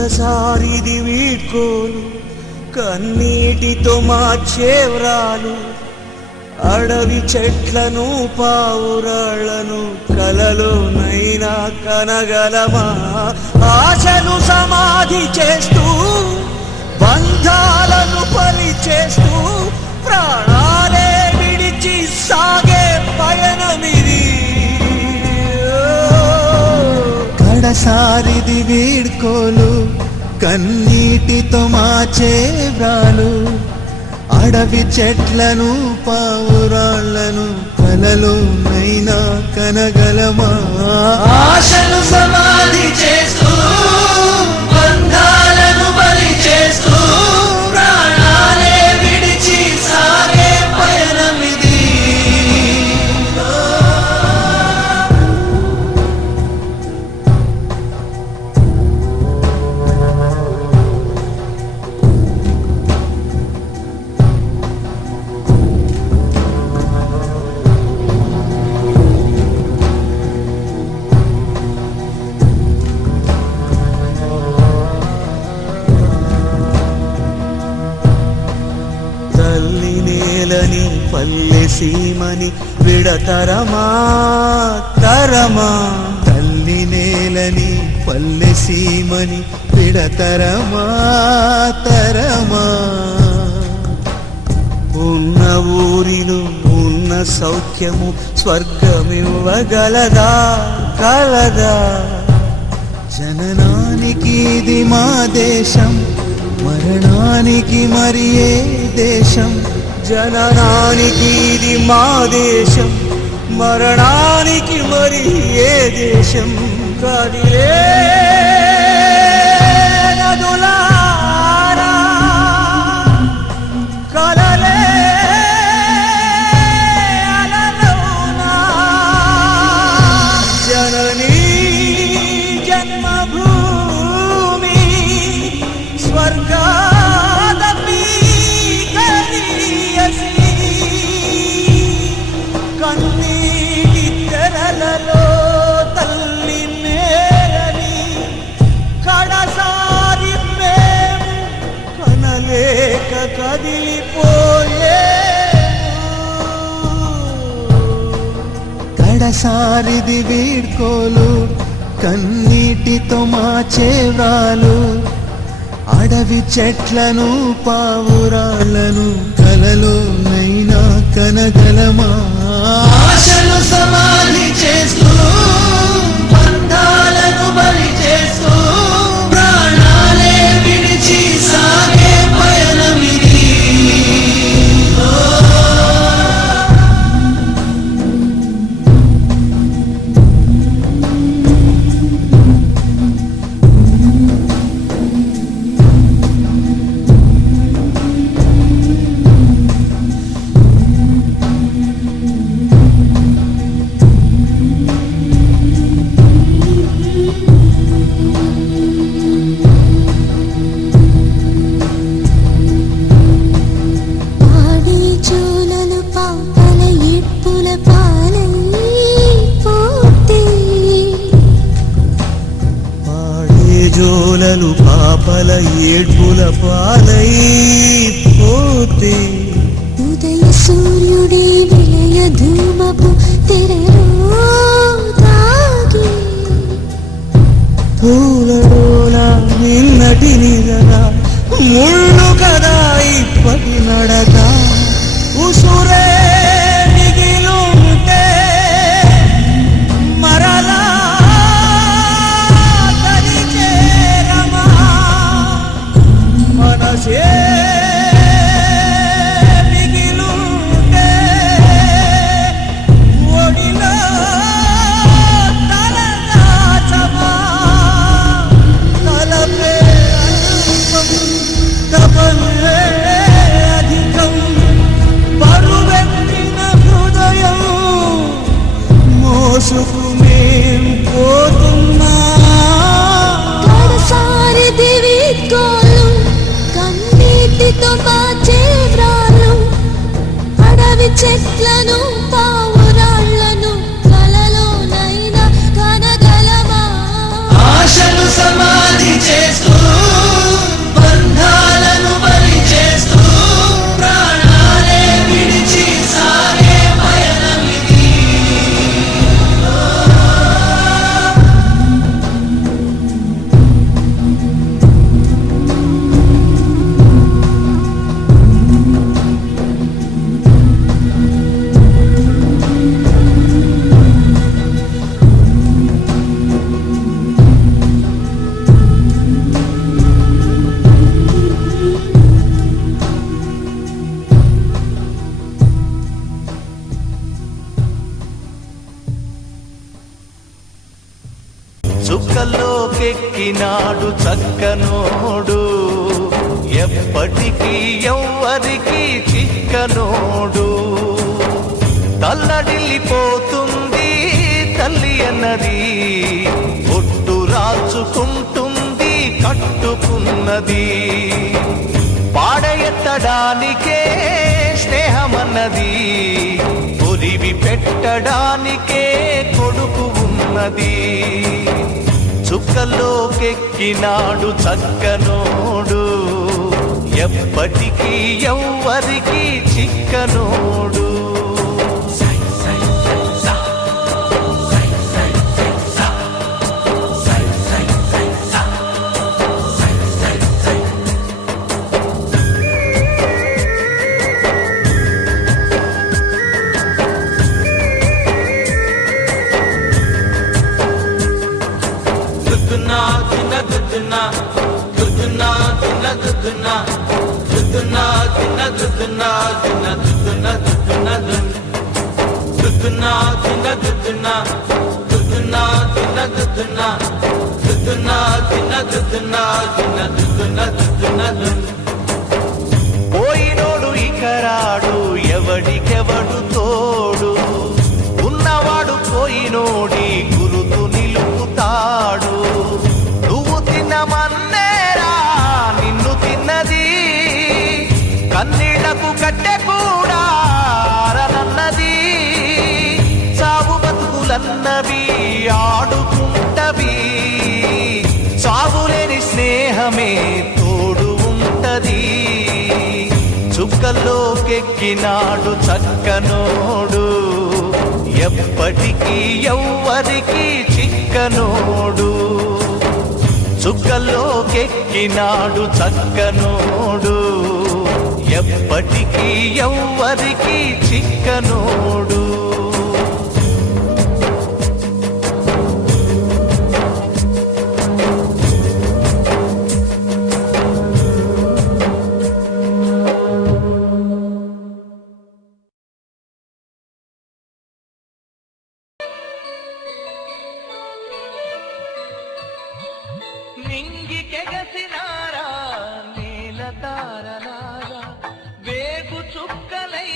కడసారిది వీడ్కోలు కన్నీటితో మార్చేవ్రాలు అడవి చెట్లను పావురాళ్లను కలలోనైనా కనగలమా ఆశను సమాధి చేస్తూ బంధాలను బలి చేస్తూ ప్రాణాలే విడిచి సాగే పయనమిది కడసారిది వీడ్కోలు కన్నీటితో మార్చేవ్రాలు అడవి చెట్లను పావురాళ్లను కలలోనైనా కనగలమా ఆశను సమాధి చేస్తూ బంధాలను బలి చేస్తూ ప్రాణాలే విడిచి సాగే పయనమిది తల్లి నేలని పల్లె సీమని విడతరమా తరమా తల్లి నేలని పల్లె సీమని విడతరమా తరమా ఉన్న ఊరిలో ఉన్న సౌఖ్యము స్వర్గమివ్వగలదా కలదా జననానికి ఇది మా దేశం మరణానికి మరి ఏ దేశం జననానికి ఇది మా దేశం మరణానికి మరి ఏ దేశం కదిలే నదులారా కలలే అలలోనా జననీ జన్మభూమి స్వర్గాదపి కనీయసి కన్నీటి తెరలలో తల్లి మేరని కడసారి మేము కనలేక కదిలిపోయేము కడసారిది వీడ్కోలు కన్నీటితో మార్చేవ్రాలు అడవి చెట్లను పావురాళ్లను కలలోనైనా కనగలమా ఆశను సమాధి చేస్తూ బంధాలను బలి చేస్తూ ప్రాణాలే విడిచి సాగే పయనమిది జోలలు పాపల ఏడ్పుల పాలై పోతే ఉదయ సూర్యుడే విలయ ధూమపు తెరలో తాగి పూలడోల నిన్నటి నిరల ముళ్ళు కదా ఇప్పటి నడక ఉసురే మిగిలుంటే మరలా మనసే మిగిలుంటే ఒడిలో తలదాచమా తలపే అల్పం తపలే అధికం బరువెంత ఎక్కినాడు చక్కనోడు ఎప్పటికీ ఎవ్వరికి చిక్కనోడు తల్లడిల్లిపోతుంది తల్లి అన్నది ఒట్టు రాచుకుంటుంది కట్టుకున్నది పాడెత్తడానికే స్నేహమన్నది ఒరివి పెట్టడానికే కొడుకు ఉన్నది చుక్కల్లోకెక్కినాడు చక్కనోడు ఎప్పటికీ ఎవ్వరికి చిక్కనోడు పోయినోడు ఇకరాడు ఎవడికెవడు తోడు ఉన్నవాడు పోయినోడి గురుతు నిలుపుతాడు నువ్వు తిన్నమన్నేరా నిన్ను తిన్నది కన్నీళ్లకు కట్టె కూడా ఆరనన్నది చావు బతుకులన్నవి ఆడుకుంటవి చావులేని స్నేహమే తోడు ఉంటది చుక్కల్లోకెక్కినాడు చక్కనోడు ఎప్పటికీ ఎవ్వరికి చిక్కనోడు చుక్కల్లోకెక్కినాడు చక్కనోడు ఎప్పటికీ ఎవ్వరికి చిక్కనోడు నింగికెగసినారా నేల తారలారా వేగు చుక్కలై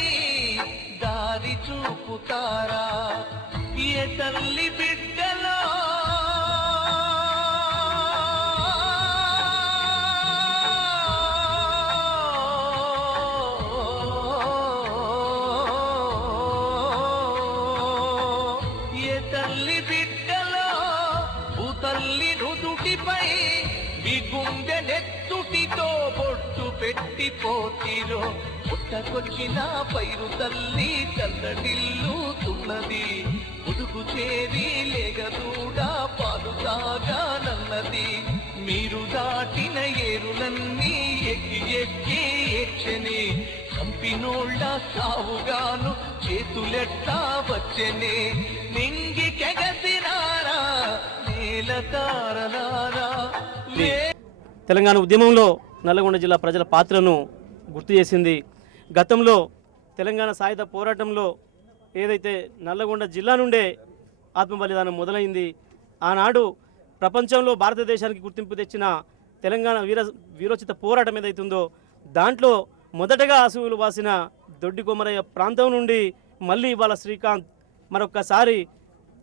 దారి చూపుతారా ఏ తల్లి బిడ్డలో ఏ తల్లి బిడ్డలో భూతల్లి నుదుటిపై మీ గుండె నెత్తుటితో బొట్టు పెట్టిపోతిరో పుట్టకొచ్చిన పైరు తల్లి చల్లడిల్లుతున్నది ముదుగు చేరి లేగదూడా పాలు తాగానన్నది మీరు దాటిన ఏరులన్నీ ఎక్కి ఎక్కి ఏడ్చెని చంపినోళ్ళ సావుగాను చేతులెట్టా వచ్చెని నింగి కెగసినారా నేల తారలారా తెలంగాణ ఉద్యమంలో నల్లగొండ జిల్లా ప్రజల పాత్రను గుర్తు చేసింది. గతంలో తెలంగాణ సాయుధ పోరాటంలో ఏదైతే నల్లగొండ జిల్లా నుండే ఆత్మ బలిదానం మొదలైంది. ఆనాడు ప్రపంచంలో భారతదేశానికి గుర్తింపు తెచ్చిన తెలంగాణ వీరోచిత పోరాటం ఏదైతుందో దాంట్లో మొదటగా అసువులు వాసిన దొడ్డి కొమరయ్య ప్రాంతం నుండి మళ్ళీ ఇవాళ శ్రీకాంత్ మరొక్కసారి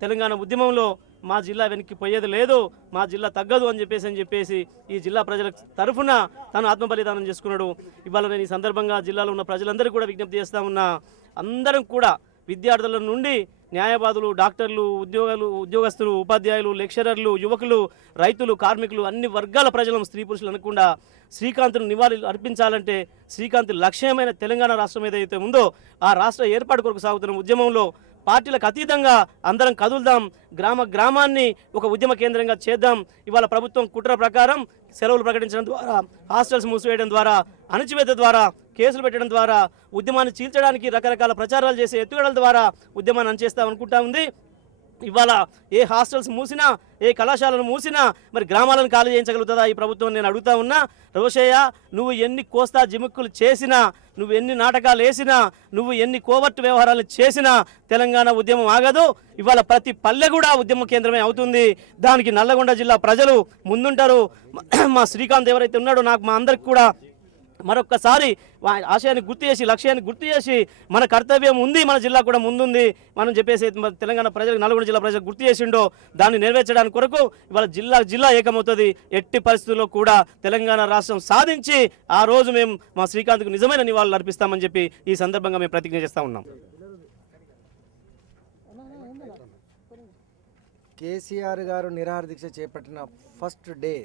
తెలంగాణ ఉద్యమంలో మా జిల్లా వెనక్కి పోయేది లేదు, మా జిల్లా తగ్గదు అని చెప్పేసి ఈ జిల్లా ప్రజల తరఫున తను ఆత్మ బలిదానం చేసుకున్నాడు. ఇవాళ నేను ఈ సందర్భంగా జిల్లాలో ఉన్న ప్రజలందరికీ కూడా విజ్ఞప్తి చేస్తా ఉన్నా, అందరం కూడా విద్యార్థుల నుండి న్యాయవాదులు, డాక్టర్లు, ఉద్యోగస్తులు, ఉపాధ్యాయులు, లెక్చరర్లు, యువకులు, రైతులు, కార్మికులు, అన్ని వర్గాల ప్రజలను, స్త్రీ పురుషులు అనకుండా శ్రీకాంత్ను నివాళులు అర్పించాలంటే శ్రీకాంత్ లక్ష్యమైన తెలంగాణ రాష్ట్రం ఏదైతే ఉందో ఆ రాష్ట్ర ఏర్పాటు కొరకు సాగుతున్న ఉద్యమంలో పార్టీలకు అతీతంగా అందరం కదులుదాం, గ్రామాన్ని ఒక ఉద్యమ కేంద్రంగా చేద్దాం. ఇవాళ ప్రభుత్వం కుట్ర ప్రకారం సెలవులు ప్రకటించడం ద్వారా, హాస్టల్స్ మూసివేయడం ద్వారా, అణచివేత ద్వారా, కేసులు పెట్టడం ద్వారా, ఉద్యమాన్ని చీల్చడానికి రకరకాల ప్రచారాలు చేసే ఎత్తుగడల ద్వారా ఉద్యమాన్ని అణచేస్తామనుకుంటా ఉంది. ఇవాళ ఏ హాస్టల్స్ మూసినా, ఏ కళాశాలను మూసినా మరి గ్రామాలను ఖాళీ చేయించగలుగుతుందా ఈ ప్రభుత్వం? నేను అడుగుతా ఉన్నా. రోషయ్య, నువ్వు ఎన్ని కోస్తా జిముక్కులు చేసినా, నువ్వు ఎన్ని నాటకాలు వేసినా, నువ్వు ఎన్ని కోవర్ట్ వ్యవహారాలు చేసినా తెలంగాణ ఉద్యమం ఆగదు. ఇవాళ ప్రతి పల్లె కూడా ఉద్యమ కేంద్రమే అవుతుంది. దానికి నల్లగొండ జిల్లా ప్రజలు ముందుంటారు. మా శ్రీకాంత్ ఎవరైతే ఉన్నాడో, నాకు మా అందరికి కూడా మరొక్కసారి ఆశయాన్ని గుర్తు చేసి, లక్ష్యాన్ని గుర్తు చేసి, మన కర్తవ్యం ఉంది, మన జిల్లా కూడా ముందుంది మనం చెప్పేసి తెలంగాణ ప్రజలకు, నల్గొండ జిల్లా ప్రజలకు గుర్తు చేసిండో దాన్ని నెరవేర్చడానికి కొరకు ఇవాళ జిల్లా ఏకమవుతుంది. ఎట్టి పరిస్థితుల్లో కూడా తెలంగాణ రాష్ట్రం సాధించి ఆ రోజు మేము మా శ్రీకాంత్కు నిజమైన నివాళులు అర్పిస్తామని చెప్పి ఈ సందర్భంగా మేము ప్రతిజ్ఞ చేస్తూ ఉన్నాం. కేసీఆర్ గారు నిరాహార దీక్ష చేపట్టిన ఫస్ట్ డే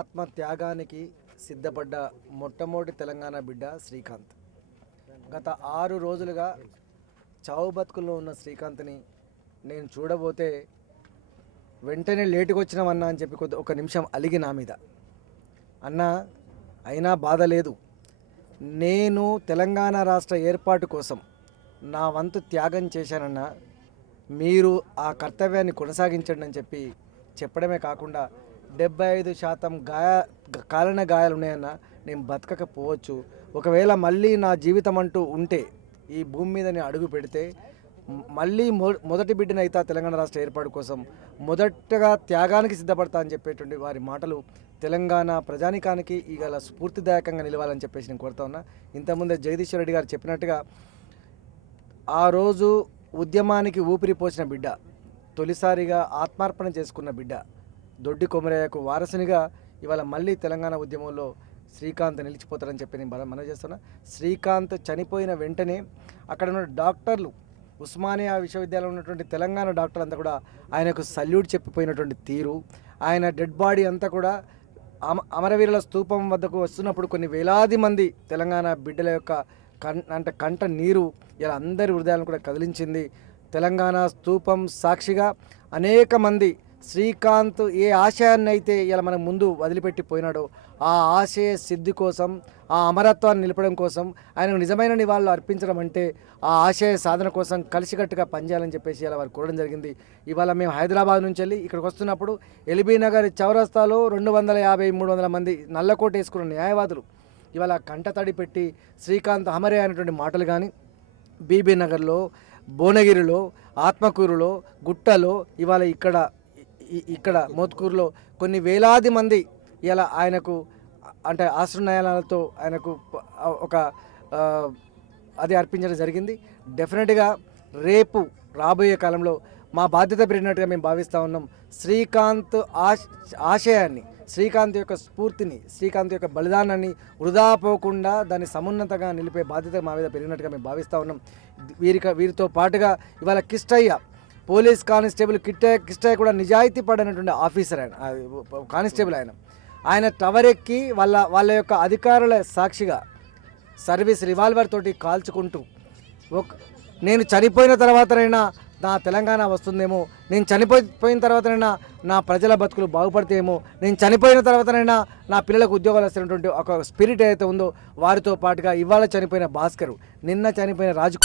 ఆత్మత్యాగానికి సిద్ధపడ్డ మొట్టమొదటి తెలంగాణ బిడ్డ శ్రీకాంత్. గత 6 రోజులుగా చావు బతుకుల్లో ఉన్న శ్రీకాంత్ని నేను చూడబోతే వెంటనే లేటుగా వచ్చినామన్నా అని చెప్పి ఒక నిమిషం అలిగి నా మీద అన్నా, అయినా బాధ లేదు, నేను తెలంగాణ రాష్ట్ర ఏర్పాటు కోసం నా వంతు త్యాగం చేశానన్నా, మీరు ఆ కర్తవ్యాన్ని కొనసాగించండి అని చెప్పి చెప్పడమే కాకుండా 75% కాలిన గాయాలు ఉన్నాయన్న, నేను బతకకపోవచ్చు, ఒకవేళ మళ్ళీ నా జీవితం అంటూ ఉంటే ఈ భూమి మీద నేను అడుగు పెడితే మళ్ళీ మొదటి బిడ్డనైతా తెలంగాణ రాష్ట్ర ఏర్పాటు కోసం మొదటగా త్యాగానికి సిద్ధపడతా అని చెప్పేటువంటి వారి మాటలు తెలంగాణ ప్రజానికానికి ఇవాళ స్ఫూర్తిదాయకంగా నిలవాలని చెప్పేసి నేను కోరుతా ఉన్నా. ఇంతకుముందే జగదీశ్వర్ రెడ్డి గారు చెప్పినట్టుగా ఆ రోజు ఉద్యమానికి ఊపిరి పోసిన బిడ్డ, తొలిసారిగా ఆత్మార్పణ చేసుకున్న బిడ్డ, దొడ్డి కొమరయ్యకు వారసునిగా ఇవాళ మళ్ళీ తెలంగాణ ఉద్యమంలో శ్రీకాంత్ నిలిచిపోతారని చెప్పి నేను మనవి చేస్తున్నా. శ్రీకాంత్ చనిపోయిన వెంటనే అక్కడ ఉన్న డాక్టర్లు, ఉస్మానియా విశ్వవిద్యాలయంలో ఉన్నటువంటి తెలంగాణ డాక్టర్లు అంతా కూడా ఆయనకు సల్యూట్ చెప్పిపోయినటువంటి తీరు, ఆయన డెడ్ బాడీ అంతా కూడా అమరవీరుల స్తూపం వద్దకు వస్తున్నప్పుడు కొన్ని వేలాది మంది తెలంగాణ బిడ్డల యొక్క కంట నీరు ఇలా అందరి హృదయాలను కూడా కదిలించింది. తెలంగాణ స్తూపం సాక్షిగా అనేక మంది శ్రీకాంత్ ఏ ఆశయాన్ని అయితే ఇలా మనం ముందు వదిలిపెట్టి పోయినాడో ఆ ఆశయ సిద్ధి కోసం, ఆ అమరత్వాన్ని నిలపడం కోసం, ఆయనకు నిజమైన నివాళులు అర్పించడం అంటే ఆ ఆశయ సాధన కోసం కలిసికట్టుగా పనిచేయాలని చెప్పేసి ఇలా వారు కోరడం జరిగింది. ఇవాళ మేము హైదరాబాద్ నుంచి వెళ్ళి ఇక్కడికి వస్తున్నప్పుడు ఎల్బీ నగర్ చౌరస్తాలో 250-300 మంది నల్లకోట వేసుకున్న న్యాయవాదులు ఇవాళ కంటతడి పెట్టి శ్రీకాంత్ అమరే అనేటువంటి మాటలు కానీ, బీబీ నగర్లో, భువనగిరిలో, ఆత్మకూరులో, గుట్టలో, ఇవాళ ఇక్కడ మోత్కూరులో కొన్ని వేలాది మంది ఇలా ఆయనకు అంటే ఆశ్రయాలతో ఆయనకు ఒక అది అర్పించడం జరిగింది. డెఫినెట్గా రేపు రాబోయే కాలంలో మా బాధ్యత పెరిగినట్టుగా మేము భావిస్తూ ఉన్నాం. శ్రీకాంత్ ఆశయాన్ని, శ్రీకాంత్ యొక్క స్ఫూర్తిని, శ్రీకాంత్ యొక్క బలిదానాన్ని వృధా పోకుండా దాన్ని సమున్నతంగా నిలిపే బాధ్యత మా మీద పెరిగినట్టుగా మేము భావిస్తూ ఉన్నాం. వీరితో పాటుగా ఇవాళ కిష్టయ్య, పోలీస్ కానిస్టేబుల్ కిష్టయ్య కూడా నిజాయితీ పడినటువంటి ఆఫీసర్, ఆయన కానిస్టేబుల్, ఆయన టవర్ ఎక్కి వాళ్ళ యొక్క అధికారుల సాక్షిగా సర్వీస్ రివాల్వర్ తోటి కాల్చుకుంటూ నేను చనిపోయిన తర్వాతనైనా నా తెలంగాణ వస్తుందేమో, నేను చనిపోయిన తర్వాతనైనా నా ప్రజల బతుకులు బాగుపడతాయేమో, నేను చనిపోయిన తర్వాతనైనా నా పిల్లలకు ఉద్యోగాలు వస్తున్నటువంటి ఒక స్పిరిట్ ఏదైతే ఉందో వారితో పాటుగా ఇవాళ చనిపోయిన భాస్కరు, నిన్న చనిపోయిన రాజు